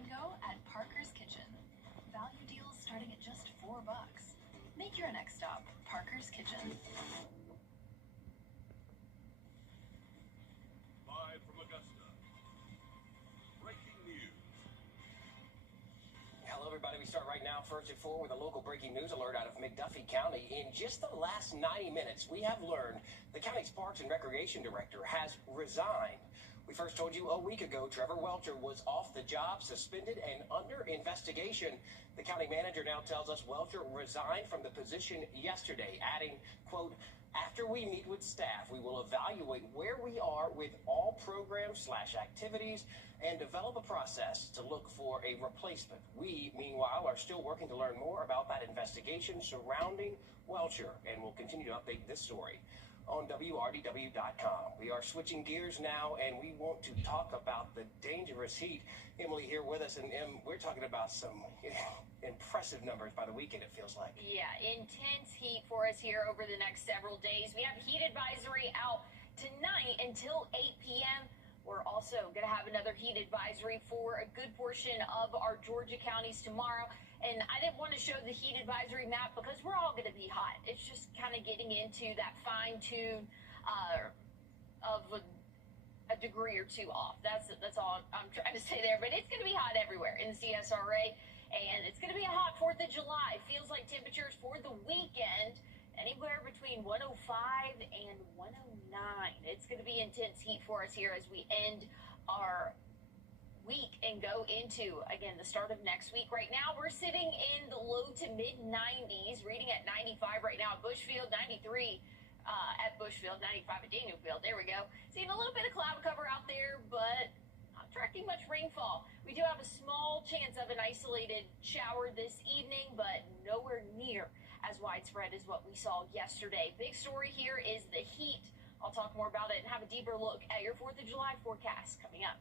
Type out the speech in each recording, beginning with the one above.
and go at Parker's Kitchen. Value deals starting at just $4. Make your next stop Parker's Kitchen. Live from Augusta. Breaking news. Hello, everybody. We start right now, first at 4, with a local breaking news alert out of McDuffie County. In just the last 90 minutes, we have learned the county's Parks and Recreation Director has resigned. We first told you a week ago Trevor Welcher was off the job, suspended, and under investigation. The county manager now tells us Welcher resigned from the position yesterday, adding, quote, "After we meet with staff, we will evaluate where we are with all programs/activities and develop a process to look for a replacement." We, meanwhile, are still working to learn more about that investigation surrounding Welcher, and we'll continue to update this story on Wrdw.com. We are switching gears now, and we want to talk about the dangerous heat. Emily here with us, and we're talking about some impressive numbers by the weekend, it feels like. Yeah, intense heat for us here over the next several days. We have a heat advisory out tonight until 8 p.m. We're also going to have another heat advisory for a good portion of our Georgia counties tomorrow. And I didn't want to show the heat advisory map because we're all going to be hot. It's just kind of getting into that fine tune of a degree or two off. That's all I'm trying to say there. But it's going to be hot everywhere in the CSRA. And it's going to be a hot 4th of July. Feels like temperatures for the weekend anywhere between 105 and 109. It's going to be intense heat for us here as we end our week and go into, again, the start of next week. Right now, we're sitting in the low to mid 90s, reading at 95 right now at Bushfield, 93 at Bushfield, 95 at Danielfield. There we go. Seeing a little bit of cloud cover out there, but not tracking much rainfall. We do have a small chance of an isolated shower this evening, but nowhere near as widespread as what we saw yesterday. Big story here is the heat. I'll talk more about it and have a deeper look at your 4th of July forecast coming up.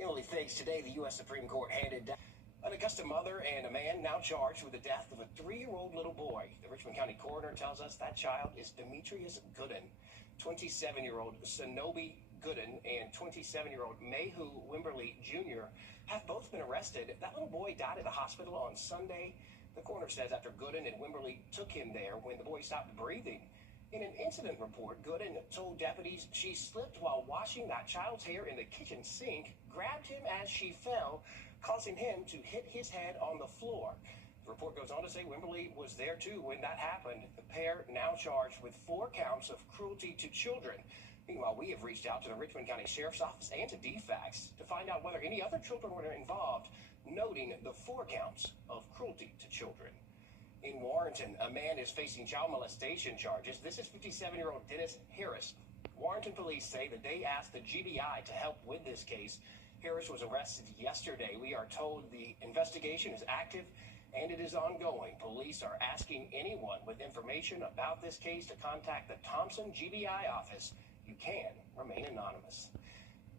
Emily, thanks. Today, the U.S. Supreme Court handed down an Augusta mother and a man now charged with the death of a 3-year-old little boy. The Richmond County coroner tells us that child is Demetrius Gooden. 27-year-old Sonobi Gooden and 27-year-old Mayhew Wimberly Jr. have both been arrested. That little boy died at the hospital on Sunday. The coroner says after Gooden and Wimberly took him there when the boy stopped breathing. In an incident report, Gooden told deputies she slipped while washing that child's hair in the kitchen sink, grabbed him as she fell, causing him to hit his head on the floor. The report goes on to say Wimberly was there too when that happened. The pair now charged with 4 counts of cruelty to children. Meanwhile, we have reached out to the Richmond County Sheriff's Office and to DFACS to find out whether any other children were involved, noting the 4 counts of cruelty to children. In Warrenton, a man is facing child molestation charges. This is 57-year-old Dennis Harris. Warrenton police say that they asked the GBI to help with this case. Harris was arrested yesterday. We are told the investigation is active and it is ongoing. Police are asking anyone with information about this case to contact the Thompson GBI office. You can remain anonymous.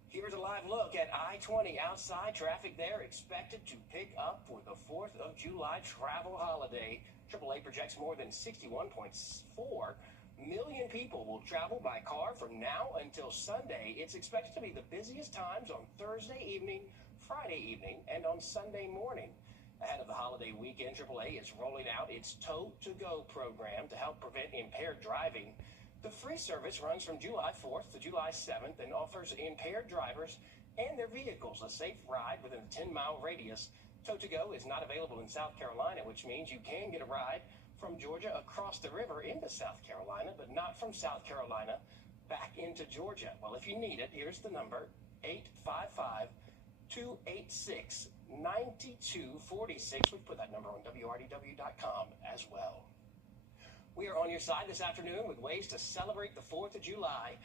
Here's a live look at I-20 outside. Traffic there expected to pick up for the 4th of July travel holiday. AAA projects more than 61.4 million people will travel by car from now until Sunday. It's expected to be the busiest times on Thursday evening, Friday evening, and on Sunday morning. Ahead of the holiday weekend, AAA is rolling out its Tow to Go program to help prevent impaired driving. The free service runs from July 4th to July 7th and offers impaired drivers and their vehicles a safe ride within a 10-mile radius. Tow to Go is not available in South Carolina, which means you can get a ride from Georgia across the river into South Carolina, but not from South Carolina back into Georgia. Well, if you need it, here's the number, 855-286-9246. We put that number on WRDW.com as well. We are on your side this afternoon with ways to celebrate the 4th of July.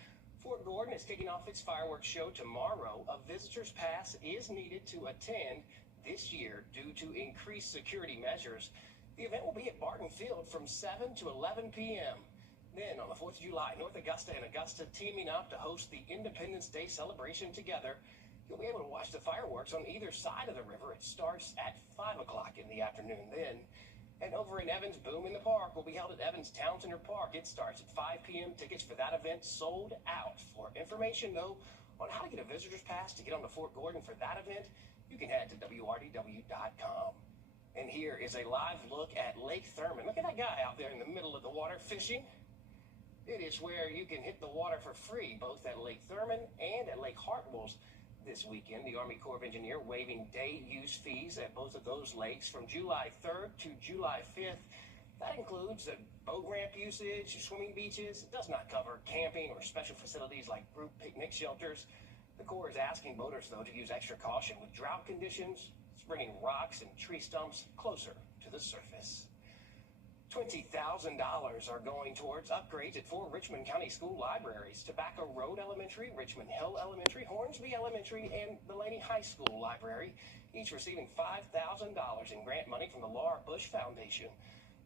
Fort Gordon is kicking off its fireworks show tomorrow. A visitor's pass is needed to attend this year due to increased security measures. The event will be at Barton Field from 7 to 11 p.m. Then on the 4th of July, North Augusta and Augusta teaming up to host the Independence Day celebration together. You'll be able to watch the fireworks on either side of the river. It starts at 5 o'clock in the afternoon then. And over in Evans, Boom in the Park will be held at Evans Town Center Park. It starts at 5 p.m. Tickets for that event sold out. For information, though, on how to get a visitor's pass to get on to Fort Gordon for that event, you can head to wrdw.com. And here is a live look at Lake Thurman. Look at that guy out there in the middle of the water fishing. It is where you can hit the water for free, both at Lake Thurman and at Lake Hartwell's this weekend. The Army Corps of Engineers waiving day use fees at both of those lakes from July 3rd to July 5th. That includes the boat ramp usage, swimming beaches. It does not cover camping or special facilities like group picnic shelters. The Corps is asking boaters, though, to use extra caution with drought conditions. It's bringing rocks and tree stumps closer to the surface. $20,000 are going towards upgrades at 4 Richmond County school libraries: Tobacco Road Elementary, Richmond Hill Elementary, Hornsby Elementary, and the Laney High School Library, each receiving $5,000 in grant money from the Laura Bush Foundation.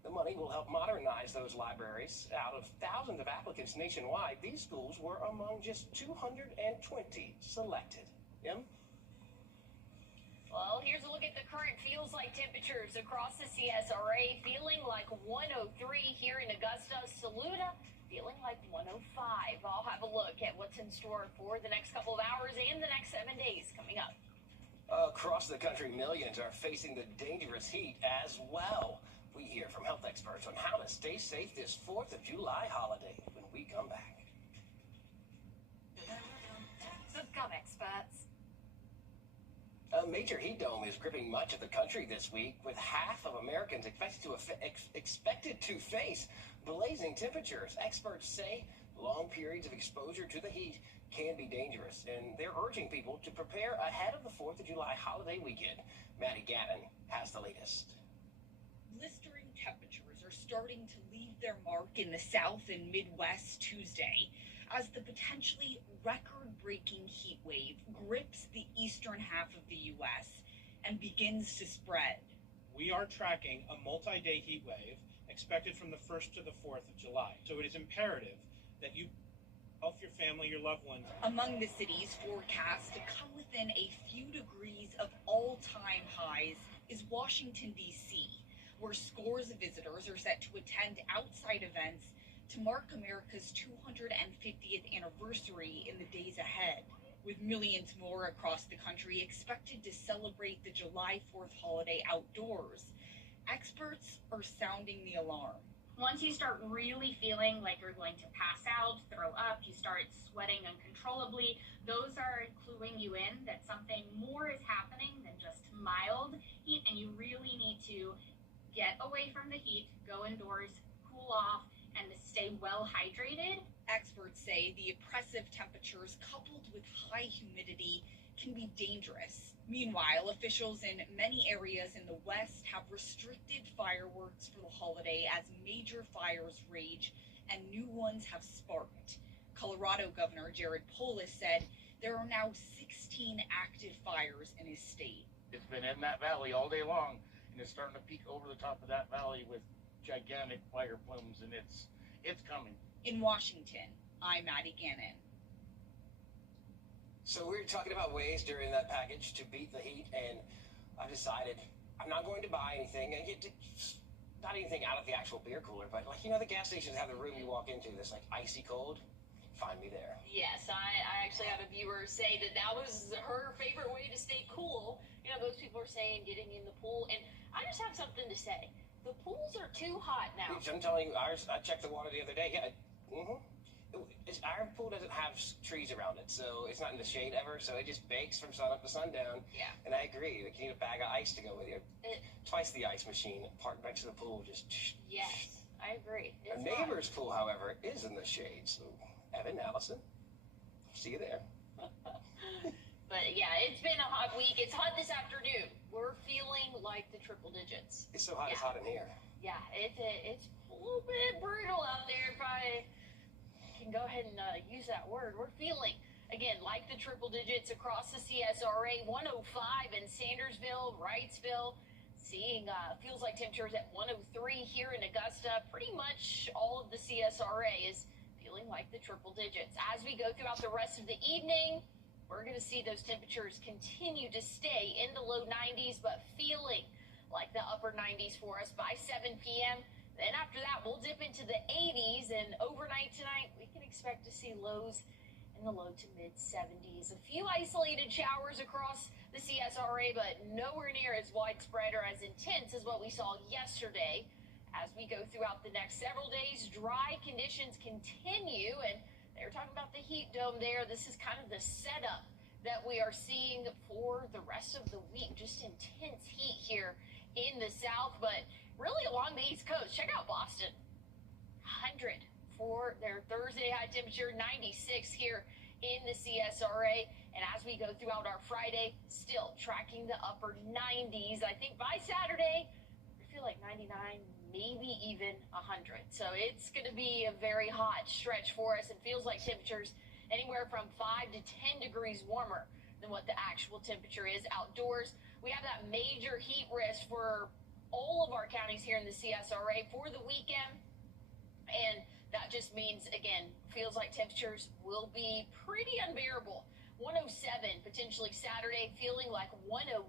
The money will help modernize those libraries. Out of thousands of applicants nationwide, these schools were among just 220 selected. Em? Well, here's a look at the current feels like temperatures across the CSRA. Feeling like 103 here in Augusta. Saluda feeling like 105. I'll have a look at what's in store for the next couple of hours and the next 7 days coming up. Across the country, millions are facing the dangerous heat as well. We hear from health experts on how to stay safe this 4th of July holiday when we come back. So come, experts. A major heat dome is gripping much of the country this week, with half of Americans expected to face blazing temperatures. Experts say long periods of exposure to the heat can be dangerous, and they're urging people to prepare ahead of the 4th of July holiday weekend. Maddie Gannon has the latest. Blistering temperatures are starting to leave their mark in the South and Midwest Tuesday as the potentially record-breaking heat wave grips the eastern half of the U.S. and begins to spread. We are tracking a multi-day heat wave expected from the 1st to the 4th of July. So it is imperative that you help your family, your loved ones. Among the cities forecast to come within a few degrees of all-time highs is Washington, D.C., where scores of visitors are set to attend outside events to mark America's 250th anniversary in the days ahead, with millions more across the country expected to celebrate the July 4th holiday outdoors. Experts are sounding the alarm. Once you start really feeling like you're going to pass out, throw up, you start sweating uncontrollably, those are cluing you in that something more is happening than just mild heat, and you really need to get away from the heat, go indoors, cool off, and to stay well hydrated. Experts say the oppressive temperatures coupled with high humidity can be dangerous. Meanwhile, officials in many areas in the West have restricted fireworks for the holiday as major fires rage and new ones have sparked. Colorado Governor Jared Polis said there are now 16 active fires in his state. It's been in that valley all day long, and it's starting to peek over the top of that valley with gigantic fire plumes, and it's coming. In Washington, I'm Maddie Gannon. So we're talking about ways during that package to beat the heat, and I've decided I'm not going to buy anything. Not anything out of the actual beer cooler, but like, the gas stations have the room you walk into that's like icy cold. Find me there. Yes, I actually had a viewer say that was her favorite way to stay cool. Those people are saying getting in the pool, and I just have something to say. The pools are too hot now. I'm telling you, ours, I checked the water the other day. Yeah, our pool doesn't have trees around it, so it's not in the shade ever, so it just bakes from sun up to sundown. Yeah. And I agree. Like, you need a bag of ice to go with you. Twice the ice machine parked next to the pool. Yes, I agree. A neighbor's pool, however, is in the shade. So, Evan, Allison, see you there. But yeah, it's been a hot week. It's hot this afternoon. We're feeling like the triple digits. It's so hot, It's hot in here. Yeah, it's a little bit brutal out there, if I can go ahead and use that word. We're feeling, again, like the triple digits across the CSRA. 105 in Sandersville, Wrightsville. Seeing feels like temperatures at 103 here in Augusta. Pretty much all of the CSRA is feeling like the triple digits. As we go throughout the rest of the evening, we're going to see those temperatures continue to stay in the low 90s, but feeling like the upper 90s for us by 7 p.m. Then after that, we'll dip into the 80s, and overnight tonight, we can expect to see lows in in the low to mid 70s. A few isolated showers across the CSRA, but nowhere near as widespread or as intense as what we saw yesterday. As we go throughout the next several days, dry conditions continue, and they were talking about the heat dome there. This is kind of the setup that we are seeing for the rest of the week. Just intense heat here in the south, but really along the East Coast. Check out Boston. 100 for their Thursday high temperature, 96 here in the CSRA. And as we go throughout our Friday, still tracking the upper 90s. I think by Saturday, I feel like 99, maybe even 100. So it's going to be a very hot stretch for us. It feels like temperatures anywhere from 5 to 10 degrees warmer than what the actual temperature is outdoors. We have that major heat risk for all of our counties here in the CSRA for the weekend. And that just means, again, feels like temperatures will be pretty unbearable. 107 potentially Saturday, feeling like 109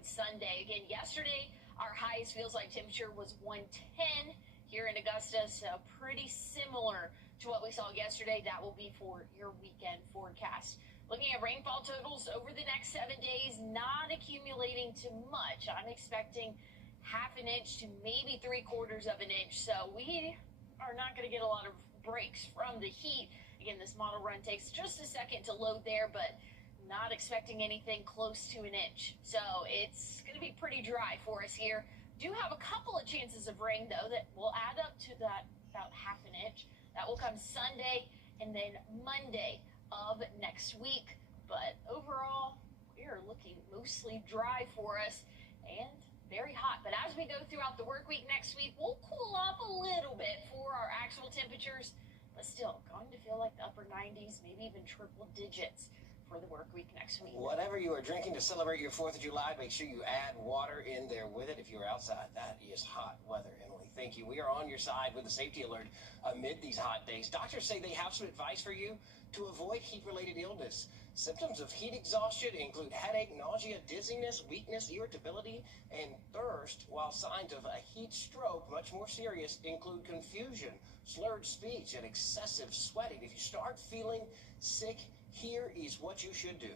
Sunday. Again, yesterday, our highest feels like temperature was 110 here in Augusta, so pretty similar to what we saw yesterday. That will be for your weekend forecast. Looking at rainfall totals over the next 7 days, not accumulating too much. I'm expecting half an inch to maybe 3/4 of an inch, so we are not going to get a lot of breaks from the heat. Again, this model run takes just a second to load there, but not expecting anything close to an inch. So it's going to be pretty dry for us here. Do have a couple of chances of rain, though, that will add up to that about half an inch. That will come Sunday and then Monday of next week. But overall, we are looking mostly dry for us and very hot. But as we go throughout the work week next week, we'll cool off a little bit for our actual temperatures, but still going to feel like the upper 90s, maybe even triple digits for the work week next week. Whatever you are drinking to celebrate your 4th of July, make sure you add water in there with it if you're outside. That is hot weather, Emily. Thank you. We are on your side with a safety alert amid these hot days. Doctors say they have some advice for you to avoid heat-related illness. Symptoms of heat exhaustion include headache, nausea, dizziness, weakness, irritability, and thirst, while signs of a heat stroke, much more serious, include confusion, slurred speech, and excessive sweating. If you start feeling sick, here is what you should do.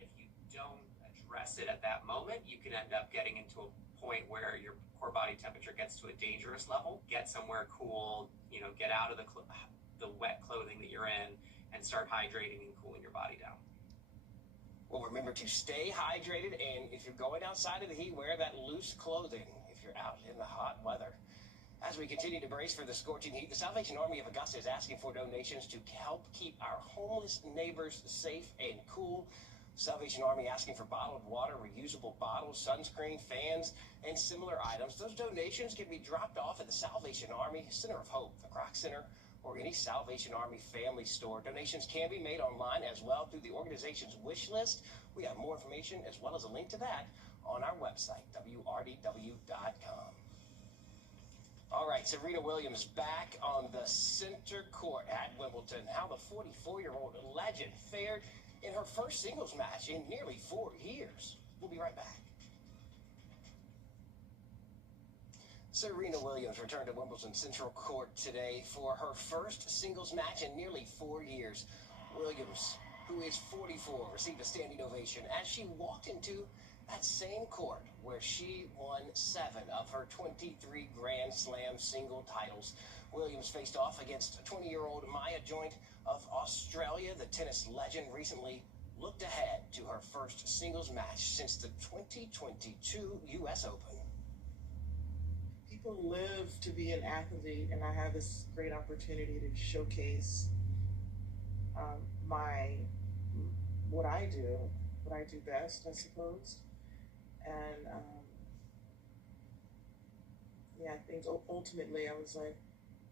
If you don't address it at that moment, you can end up getting into a point where your core body temperature gets to a dangerous level. Get somewhere cool, get out of the wet clothing that you're in and start hydrating and cooling your body down. Well, remember to stay hydrated, and if you're going outside of the heat, wear that loose clothing if you're out in the hot weather. As we continue to brace for the scorching heat, the Salvation Army of Augusta is asking for donations to help keep our homeless neighbors safe and cool. Salvation Army asking for bottled water, reusable bottles, sunscreen, fans, and similar items. Those donations can be dropped off at the Salvation Army Center of Hope, the Croc Center, or any Salvation Army family store. Donations can be made online as well through the organization's wish list. We have more information as well as a link to that on our website, wrdw.com. All right, Serena Williams back on the center court at Wimbledon. How the 44-year-old legend fared in her first singles match in nearly 4 years. We'll be right back. Serena Williams returned to Wimbledon Central Court today for her first singles match in nearly 4 years. Williams, who is 44, received a standing ovation as she walked into that same court where she won 7 of her 23 Grand Slam single titles. Williams faced off against 20-year-old Maya Joint of Australia. The tennis legend recently looked ahead to her first singles match since the 2022 U.S. Open. People live to be an athlete, and I have this great opportunity to showcase what I do best, I suppose. And I think ultimately I was like,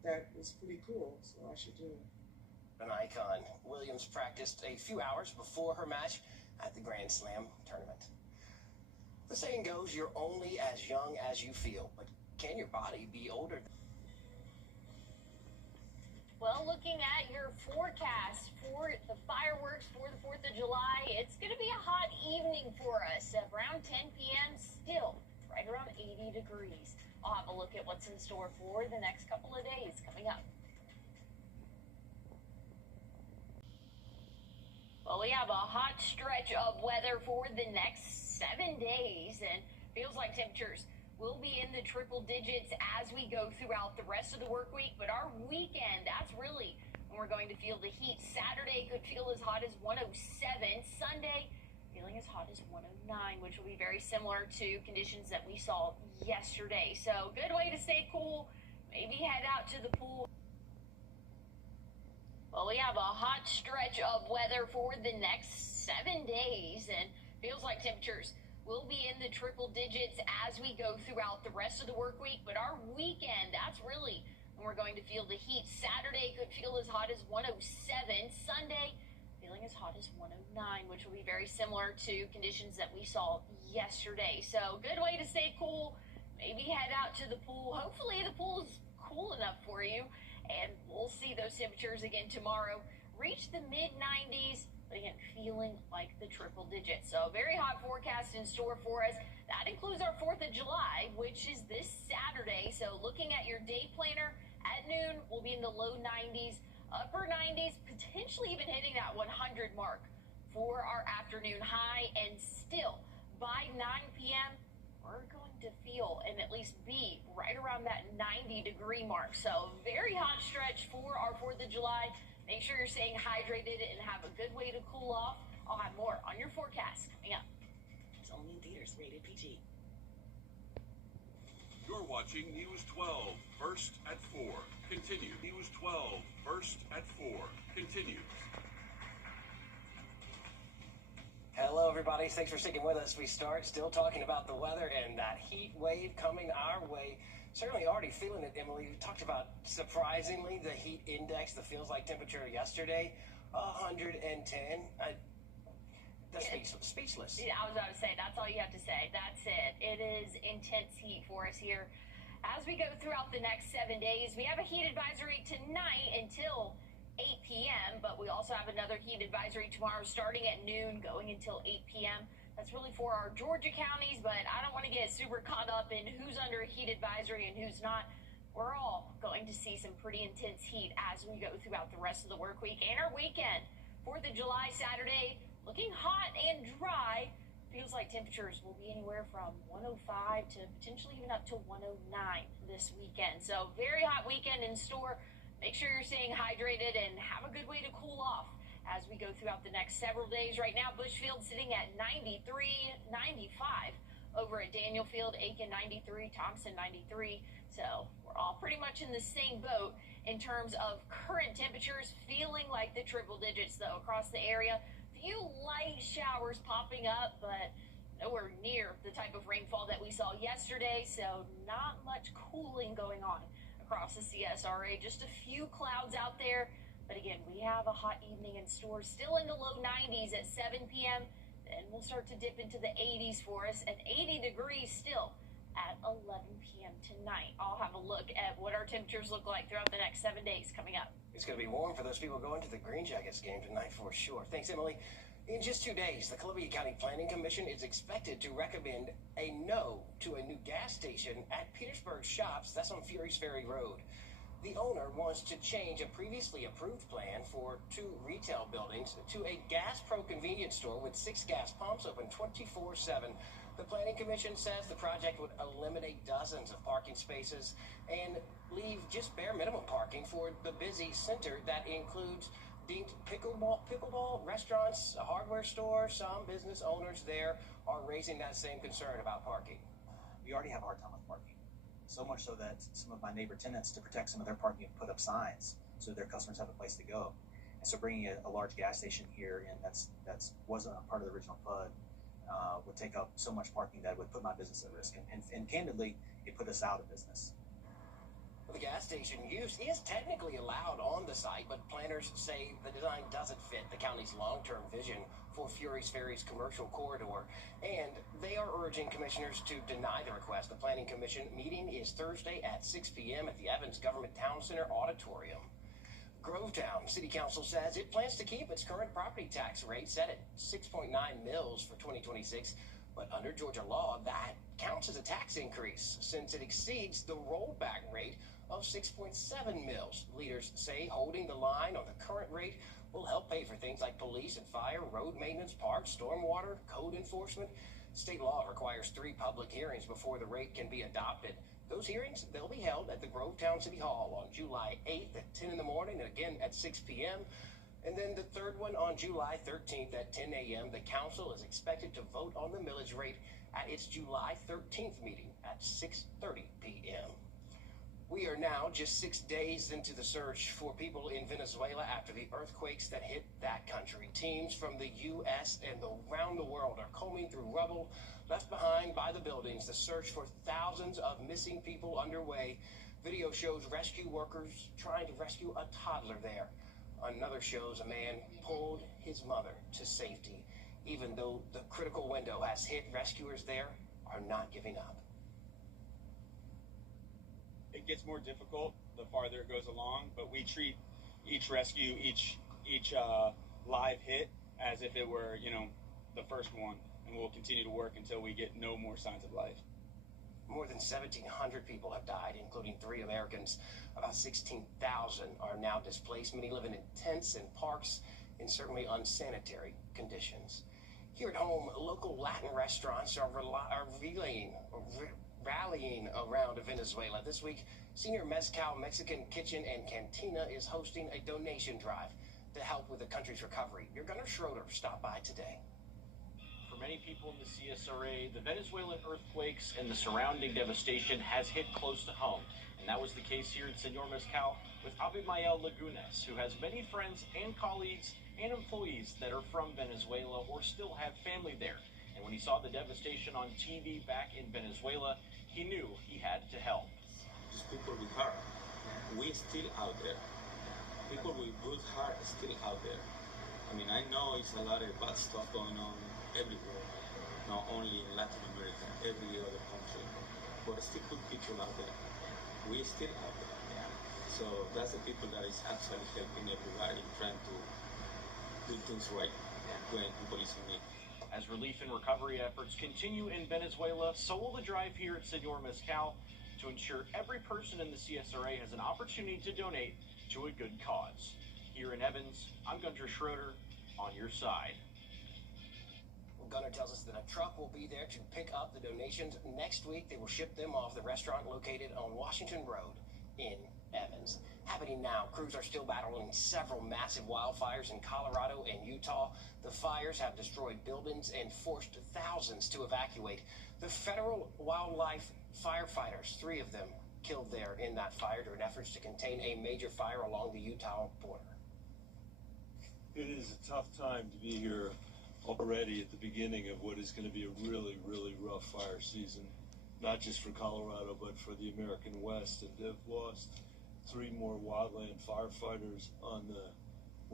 that was pretty cool, so I should do it. An icon. Williams practiced a few hours before her match at the Grand Slam tournament. The saying goes, you're only as young as you feel, but can your body be older? Well, looking at your forecast for the fireworks for the 4th of July, it's going to be a hot evening for us. Around 10 p.m., still right around 80 degrees. I'll have a look at what's in store for the next couple of days coming up. Well, we have a hot stretch of weather for the next 7 days, and feels like temperatures will be in the triple digits as we go throughout the rest of the work week. But our weekend, that's really when we're going to feel the heat. Saturday could feel as hot as 107. Sunday, feeling as hot as 109, which will be very similar to conditions that we saw yesterday. So good way to stay cool. Maybe head out to the pool. Well, we have a hot stretch of weather for the next 7 days, and feels like temperatures will be in the triple digits as we go throughout the rest of the work week. But our weekend, that's really when we're going to feel the heat. Saturday could feel as hot as 107. Sunday, feeling as hot as 109, which will be very similar to conditions that we saw yesterday. So good way to stay cool. Maybe head out to the pool. Hopefully the pool is cool enough for you, and we'll see those temperatures again tomorrow. Reach the mid-90s, but again, feeling like the triple digits. So very hot forecast in store for us. That includes our 4th of July, which is this Saturday. So looking at your day planner, at noon, we'll be in the low 90s, upper 90s, potentially even hitting that 100 mark for our afternoon high. And still, by 9 p.m., we're going to feel and at least be right around that 90-degree mark. So very hot stretch for our 4th of July. Make sure you're staying hydrated and have a good way to cool off. I'll have more on your forecast coming up. It's only in theaters, rated PG. You're watching News 12, first at 4. Continue. News 12, first at 4. Continues. Hello, everybody. Thanks for sticking with us. We start still talking about the weather and that heat wave coming our way. Certainly already feeling it, Emily. We talked about, surprisingly, the heat index, the feels like temperature yesterday, 110. That's speechless. Yeah, I was about to say, that's all you have to say. That's it. It is intense heat for us here. As we go throughout the next 7 days, we have a heat advisory tonight until 8 p.m., but we also have another heat advisory tomorrow starting at noon, going until 8 p.m. That's really for our Georgia counties, but I don't want to get super caught up in who's under a heat advisory and who's not. We're all going to see some pretty intense heat as we go throughout the rest of the work week and our weekend. 4th of July, Saturday, looking hot and dry. Feels like temperatures will be anywhere from 105 to potentially even up to 109 this weekend. So very hot weekend in store. Make sure you're staying hydrated and have a good way to cool off as we go throughout the next several days. Right now, Bushfield sitting at 93, 95. Over at Daniel Field, Aiken 93, Thompson 93. So we're all pretty much in the same boat in terms of current temperatures, feeling like the triple digits, though, across the area. Few light showers popping up, but nowhere near the type of rainfall that we saw yesterday. So not much cooling going on across the CSRA. Just a few clouds out there. But again, we have a hot evening in store, still in the low 90s at 7 p.m. Then we'll start to dip into the 80s for us, and 80 degrees still at 11 p.m. tonight. I'll have a look at what our temperatures look like throughout the next 7 days coming up. It's going to be warm for those people going to the Green Jackets game tonight for sure. Thanks, Emily. In just 2 days, the Columbia County Planning Commission is expected to recommend a no to a new gas station at Petersburg Shops. That's on Fury's Ferry Road. The owner wants to change a previously approved plan for 2 retail buildings to a Gas Pro convenience store with 6 gas pumps open 24/7. The Planning Commission says the project would eliminate dozens of parking spaces and leave just bare minimum parking for the busy center that includes pickleball restaurants, a hardware store. Some business owners there are raising that same concern about parking. We already have a hard time with parking. So much so that some of my neighbor tenants, to protect some of their parking, have put up signs so their customers have a place to go. And so bringing a large gas station here, and that's wasn't a part of the original PUD, would take up so much parking that would put my business at risk. And candidly, it put us out of business. The gas station use is technically allowed on the site, but planners say the design doesn't fit the county's long-term vision for Fury's Ferry's commercial corridor, and they are urging commissioners to deny the request. The Planning Commission meeting is Thursday at 6 p.m. at the Evans Government Town Center Auditorium. Grovetown City Council says it plans to keep its current property tax rate set at 6.9 mils for 2026, but under Georgia law, that counts as a tax increase since it exceeds the rollback rate of 6.7 mils. Leaders say holding the line on the current rate will help pay for things like police and fire, road maintenance, parks, stormwater, code enforcement. State law requires 3 public hearings before the rate can be adopted. Those hearings, they'll be held at the Grovetown City Hall on July 8th at 10 in the morning and again at 6 p.m. And then the third one on July 13th at 10 a.m. The council is expected to vote on the millage rate at its July 13th meeting at 6:30 p.m. We are now just 6 days into the search for people in Venezuela after the earthquakes that hit that country. Teams from the U.S. and around the world are combing through rubble left behind by the buildings. The search for thousands of missing people underway. Video shows rescue workers trying to rescue a toddler there. Another shows a man pulled his mother to safety. Even though the critical window has hit, rescuers there are not giving up. It gets more difficult the farther it goes along, but we treat each rescue, each live hit as if it were, the first one, and we'll continue to work until we get no more signs of life. More than 1,700 people have died, including 3 Americans. About 16,000 are now displaced. Many live in tents and parks in certainly unsanitary conditions. Here at home, local Latin restaurants are rallying around Venezuela. This week, Senior Mezcal Mexican Kitchen and Cantina is hosting a donation drive to help with the country's recovery. Your Gunnar Schroeder stopped by today. For many people in the CSRA, the Venezuelan earthquakes and the surrounding devastation has hit close to home. And that was the case here at Senor Mezcal with Abimael Lagunes, who has many friends and colleagues and employees that are from Venezuela or still have family there. And when he saw the devastation on TV back in Venezuela, he knew he had to help. Just people with heart, we still out there. People with good heart are still out there. I mean, I know it's a lot of bad stuff going on everywhere, not only in Latin America, every other country, but still good people out there. We still out there. So that's the people that is actually helping everybody, trying to do things right when people is in need. As relief and recovery efforts continue in Venezuela, so will the drive here at Senor Mezcal to ensure every person in the CSRA has an opportunity to donate to a good cause. Here in Evans, I'm Gunnar Schroeder, on your side. Gunnar tells us that a truck will be there to pick up the donations. Next week, they will ship them off the restaurant located on Washington Road in Evans. Happening now, crews are still battling several massive wildfires in Colorado and Utah. The fires have destroyed buildings and forced thousands to evacuate. The federal wildlife firefighters, 3 of them, killed there in that fire during efforts to contain a major fire along the Utah border. It is a tough time to be here already at the beginning of what is going to be a really, really rough fire season, not just for Colorado, but for the American West. And they've lost 3 more wildland firefighters on the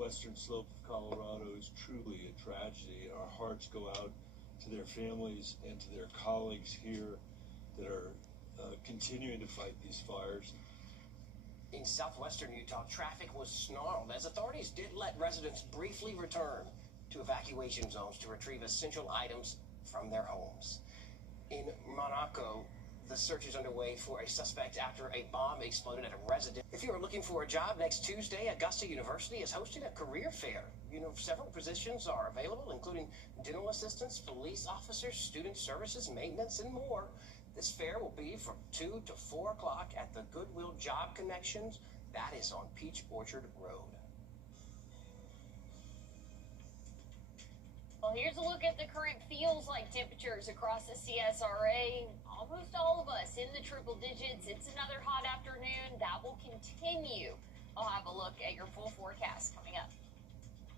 western slope of Colorado is truly a tragedy. Our hearts go out to their families and to their colleagues here that are continuing to fight these fires. In southwestern Utah, traffic was snarled as authorities did let residents briefly return to evacuation zones to retrieve essential items from their homes. In Monaco, the search is underway for a suspect after a bomb exploded at a residence. If you are looking for a job next Tuesday, Augusta University is hosting a career fair. Several positions are available, including dental assistants, police officers, student services, maintenance, and more. This fair will be from 2 to 4 o'clock at the Goodwill Job Connections. That is on Peach Orchard Road. Well, here's a look at the current feels like temperatures across the CSRA. Almost all of us in the triple digits. It's another hot afternoon. That will continue. I'll have a look at your full forecast coming up.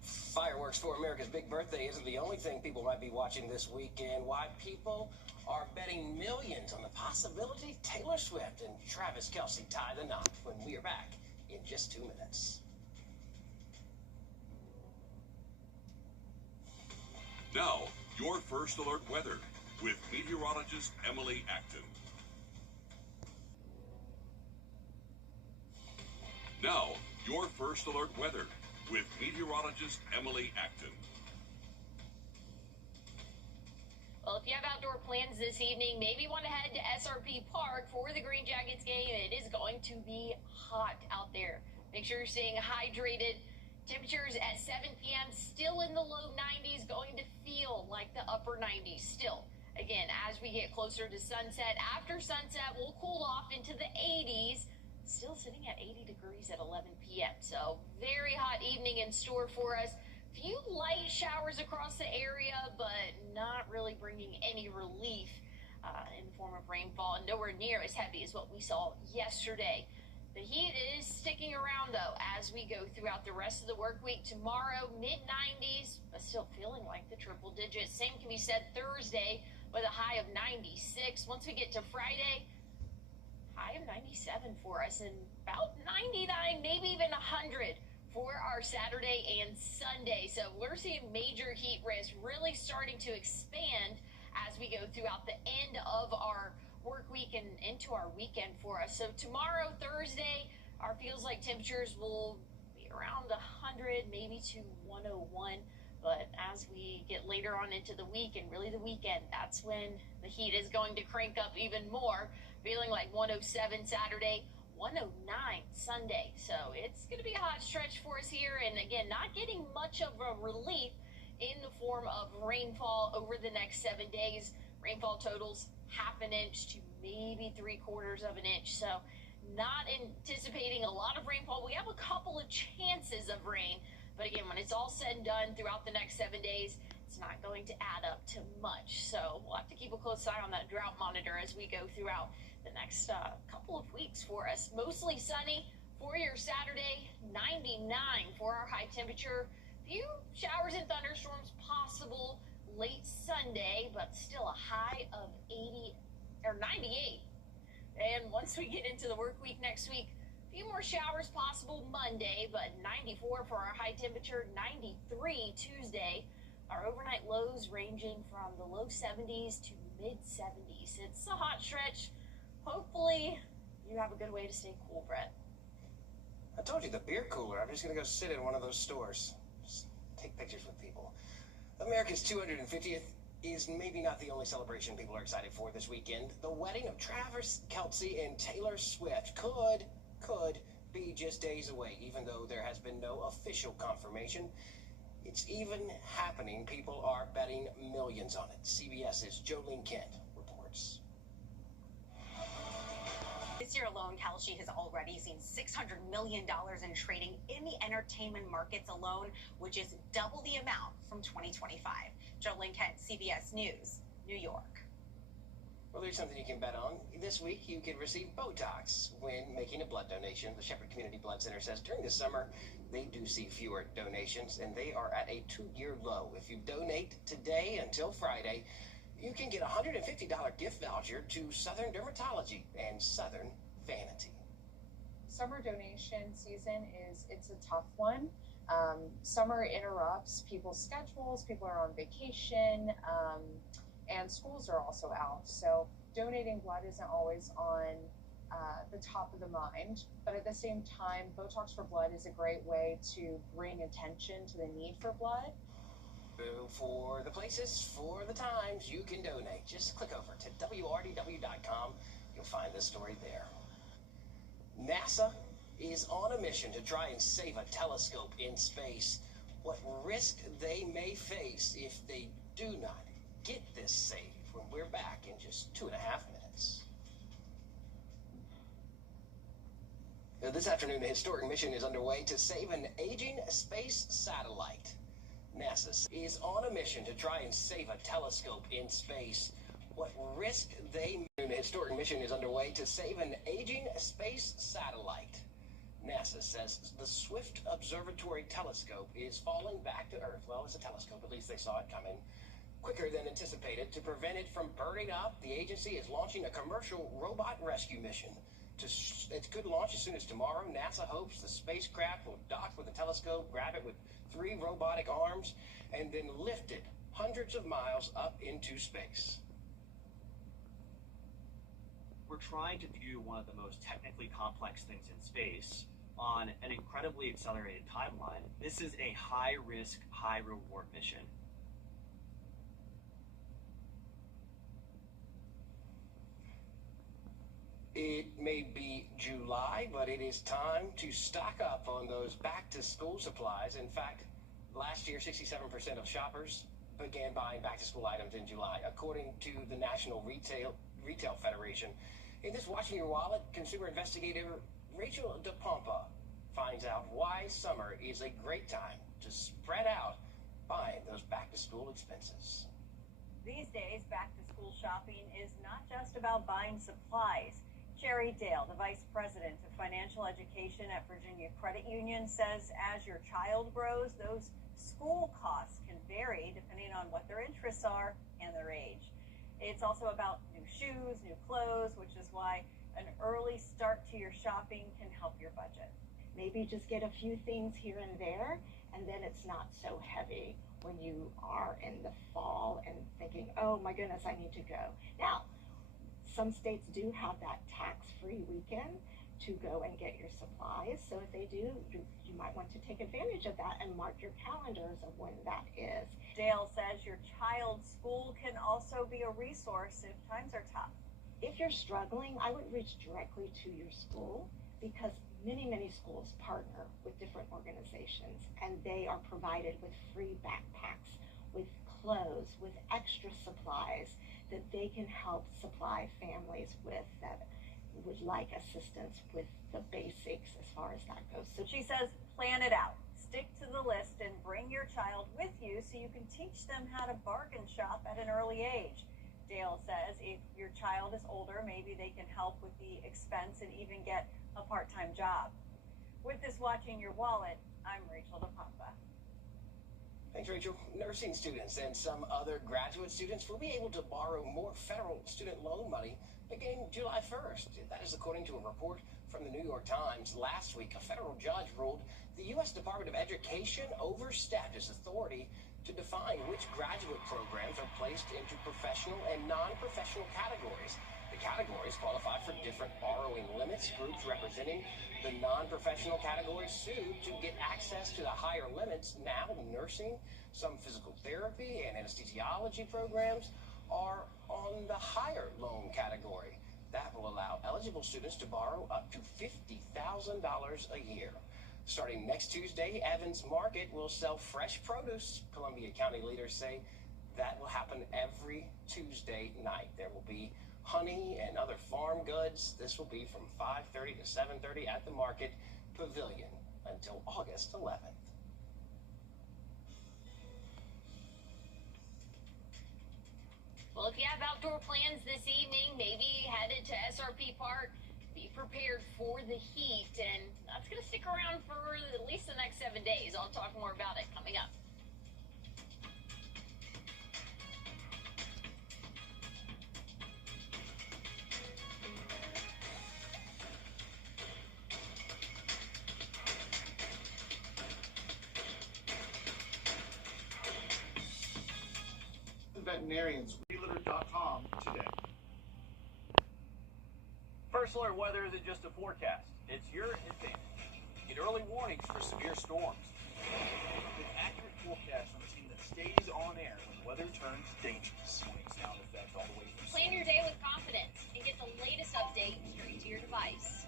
Fireworks for America's big birthday isn't the only thing people might be watching this weekend. Why people are betting millions on the possibility Taylor Swift and Travis Kelce tie the knot when we are back in just 2 minutes. Now, your first alert weather with meteorologist Emily Acton. Now, your first alert weather with meteorologist Emily Acton. Well, if you have outdoor plans this evening, maybe want to head to SRP Park for the Green Jackets game. It is going to be hot out there. Make sure you're staying hydrated. Temperatures at 7 p.m. still in the low 90s, going to feel like the upper 90s still. Again, as we get closer to sunset, after sunset, we'll cool off into the 80s, still sitting at 80 degrees at 11 p.m. So very hot evening in store for us. Few light showers across the area, but not really bringing any relief in the form of rainfall, and nowhere near as heavy as what we saw yesterday. The heat is sticking around, though, as we go throughout the rest of the work week. Tomorrow, mid-90s, but still feeling like the triple digits. Same can be said Thursday with a high of 96. Once we get to Friday, high of 97 for us, and about 99, maybe even 100 for our Saturday and Sunday. So we're seeing major heat risk really starting to expand as we go throughout the end of our work week and into our weekend for us. So tomorrow, Thursday, our feels like temperatures will be around 100, maybe to 101. But as we get later on into the week and really the weekend, that's when the heat is going to crank up even more. Feeling like 107 Saturday, 109 Sunday. So it's going to be a hot stretch for us here. And again, not getting much of a relief in the form of rainfall over the next 7 days. Rainfall totals half an inch to maybe 3/4 of an inch. So not anticipating a lot of rainfall. We have a couple of chances of rain, but again, when it's all said and done throughout the next 7 days, it's not going to add up to much. So we'll have to keep a close eye on that drought monitor as we go throughout the next couple of weeks for us. Mostly sunny for your Saturday, 99 for our high temperature. Few showers and thunderstorms possible late Sunday, but still a high of 98. And once we get into the work week next week, a few more showers possible Monday, but 94 for our high temperature, 93 Tuesday. Our overnight lows ranging from the low 70s to mid 70s. It's a hot stretch. Hopefully you have a good way to stay cool, Brett. I told you, the beer cooler. I'm just going to go sit in one of those stores. Just take pictures with people. America's 250th is maybe not the only celebration people are excited for this weekend. The wedding of Travis Kelce and Taylor Swift could be just days away, even though there has been no official confirmation. It's even happening. People are betting millions on it. CBS's Jolene Kent reports. This year alone, Kelce has already seen $600 million in trading in the entertainment markets alone, which is double the amount from 2025. Jolene Kent, CBS News, New York. Well, there's something you can bet on. This week, you can receive Botox when making a blood donation. The Shepherd Community Blood Center says during the summer, they do see fewer donations, and they are at a 2-year low. If you donate today until Friday, you can get a $150 gift voucher to Southern Dermatology and Southern Vanity. Summer donation season it's a tough one. Summer interrupts people's schedules, people are on vacation, and schools are also out. So donating blood isn't always on the top of the mind, but at the same time, Botox for Blood is a great way to bring attention to the need for blood. For the places, for the times, you can donate. Just click over to wrdw.com. You'll find this story there. NASA is on a mission to try and save a telescope in space. What risk they may face if they do not get this saved when we're back in just 2.5 minutes. Now, this afternoon, a historic mission is underway to save an aging space satellite. NASA is on a mission to try and save a telescope in space. What risk they may... A historic mission is underway to save an aging space satellite. NASA says the Swift Observatory telescope is falling back to Earth. Well, it's a telescope. At least they saw it coming quicker than anticipated. To prevent it from burning up, the agency is launching a commercial robot rescue mission. It could launch as soon as tomorrow. NASA hopes the spacecraft will dock with the telescope, grab it with 3 robotic arms, and then lift it hundreds of miles up into space. We're trying to do one of the most technically complex things in space on an incredibly accelerated timeline. This is a high-risk, high-reward mission. It may be July, but it is time to stock up on those back-to-school supplies. In fact, last year, 67% of shoppers began buying back-to-school items in July, according to the National Retail Federation. In this Watching Your Wallet, consumer investigator Rachel DePompa finds out why summer is a great time to spread out buying those back-to-school expenses. These days, back-to-school shopping is not just about buying supplies. Sherry Dale, the Vice President of Financial Education at Virginia Credit Union, says as your child grows, those school costs can vary depending on what their interests are and their age. It's also about new shoes, new clothes, which is why an early start to your shopping can help your budget. Maybe just get a few things here and there, and then it's not so heavy when you are in the fall and thinking, oh my goodness, I need to go. Now, some states do have that tax-free weekend to go and get your supplies. So if they do, you might want to take advantage of that and mark your calendars of when that is. Dale says your child's school can also be a resource if times are tough. If you're struggling, I would reach directly to your school because many schools partner with different organizations and they are provided with free backpacks, with clothes, with extra supplies that they can help supply families with that would like assistance with the basics as far as that goes. So she says, plan it out. Stick to the list and bring your child with you so you can teach them how to bargain shop at an early age. Dale says if your child is older, maybe they can help with the expense and even get a part-time job. With this Watching Your Wallet, I'm Rachel DePompa. Thanks, Rachel. Nursing students and some other graduate students will be able to borrow more federal student loan money beginning July 1st. That is according to a report from the New York Times. Last week, a federal judge ruled the U.S. Department of Education overstepped its authority to define which graduate programs are placed into professional and non-professional categories. The categories qualify for different borrowing limits. Groups representing the non-professional categories sued to get access to the higher limits. Now, nursing, some physical therapy, and anesthesiology programs are on the higher loan category. That will allow eligible students to borrow up to $50,000 a year. Starting next Tuesday, Evans Market will sell fresh produce. Columbia County leaders say that will happen every Tuesday night. There will be honey and other farm goods. This will be from 5:30 to 7:30 at the Market Pavilion until August 11th. Well, if you have outdoor plans this evening, maybe headed to SRP Park, be prepared for the heat, and that's going to stick around for at least the next 7 days. I'll talk more about it coming up. Veterinarians, Wrdw.com today. First Alert Weather isn't just a forecast, it's your advantage. Get early warnings for severe storms. With accurate forecast from a team that stays on air when the weather turns dangerous. Warning sound effect all the way from Plan your day with confidence and get the latest update straight to your device.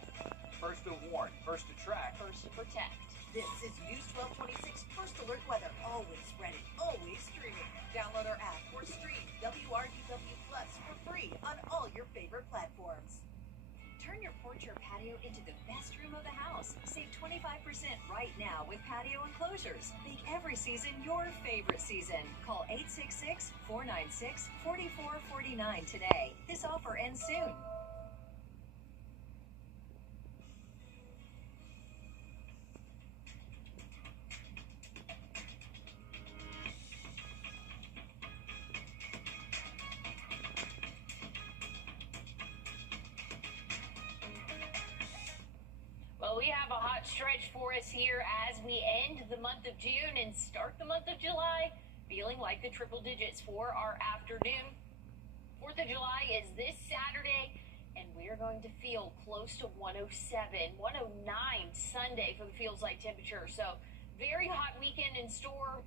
First to warn, first to track, first to protect. This is News 1226 First Alert Weather. Always ready, always streaming. Download our app or stream WRDW Plus for free on all your favorite platforms. Turn your porch or patio into the best room of the house. Save 25% right now with patio enclosures. Make every season your favorite season. Call 866-496-4449 today. This offer ends soon. Well, we have a hot stretch for us here as we end the month of June and start the month of July, feeling like the triple digits for our afternoon. 4th of July is this Saturday, and we're going to feel close to 107, 109 Sunday for the feels like temperature. So very hot weekend in store.